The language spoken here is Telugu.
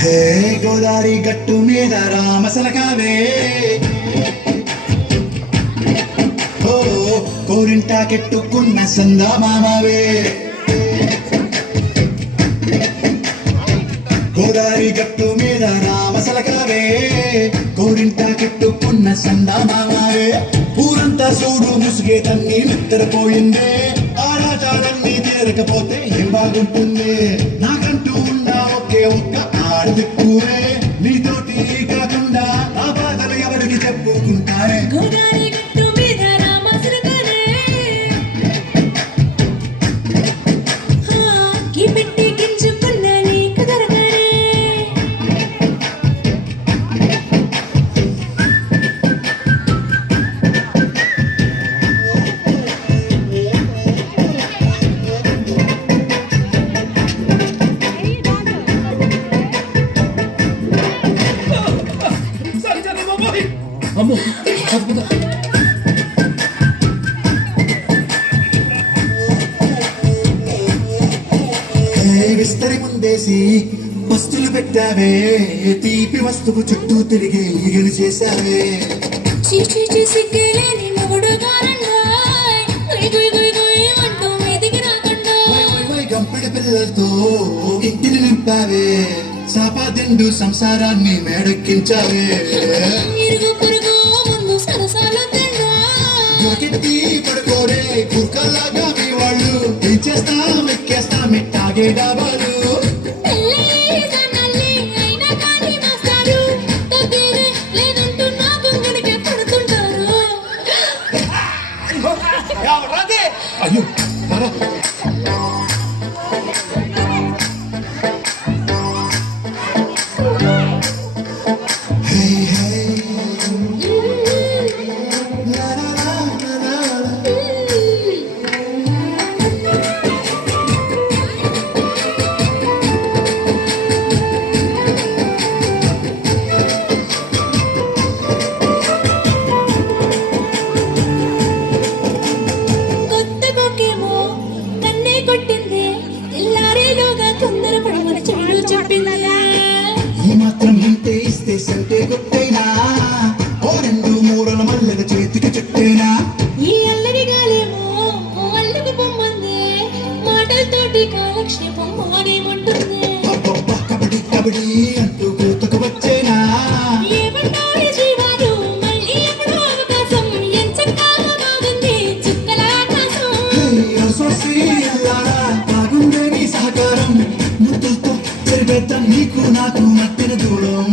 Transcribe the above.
హే గోదారి గట్టు మీద రామసలకావే ఓ కోరింటా కెట్టుకున్న సందా మామావే గోదారి గట్టు మీద రామసలకావే కోరింటా కెట్టుకున్న సందా మామావే ఊరంతా చూడు ముసుగే తన్ని నిద్రపోయిందే ఆరాటాలన్నీ తీరకపోతే ఏం బాగుంటుంది నాకంటూ ఉన్న ఒకే ఒక్క ఆడదిక్కువే నీతోటి కాకుండా నా బాధలు ఎవరికి చెప్పుకుంటారే అమ్మో విస్తరి ముందేసి వస్తువులు పెట్టావే తీపి వస్తువు చుట్టూ తిరిగి ఈగలు చేశావే గంపిడి పిల్లలతో ఇంటిని నింపావే సాపాదిండు సంసారాన్ని మేడెక్కించావే దొరికెత్తి పడుకోరే కుర్కలాగా మీ వాళ్ళు పెంచేస్తాం ఎక్కేస్తాం ఎట్టాగే డాబాలు అయ్యో ఈ మాత్రం ఇంతే ఇస్తే సంటే కొట్టైనా ఓ రెండు మూడల మల్లెల చేతికి చుట్టేనా ఈ అల్లరి గాలేమో అల్లకి పొమ్మంది మాటలతోటి కాలక్షేపం మానేమంటుంది కబడ్డీ కబడ్డీ అంటూ కూతకు వచ్చేనా ఏమంటారు జీవాలు మళ్ళీ ఎప్పుడు అవకాశం ఎంచక్కా బాగుంది చుక్కల ఆకాశం బాగుందే నీ సహకారం ముద్దులతో చెరిపేద్దాం నీకు నాకు నట్టిన దూరం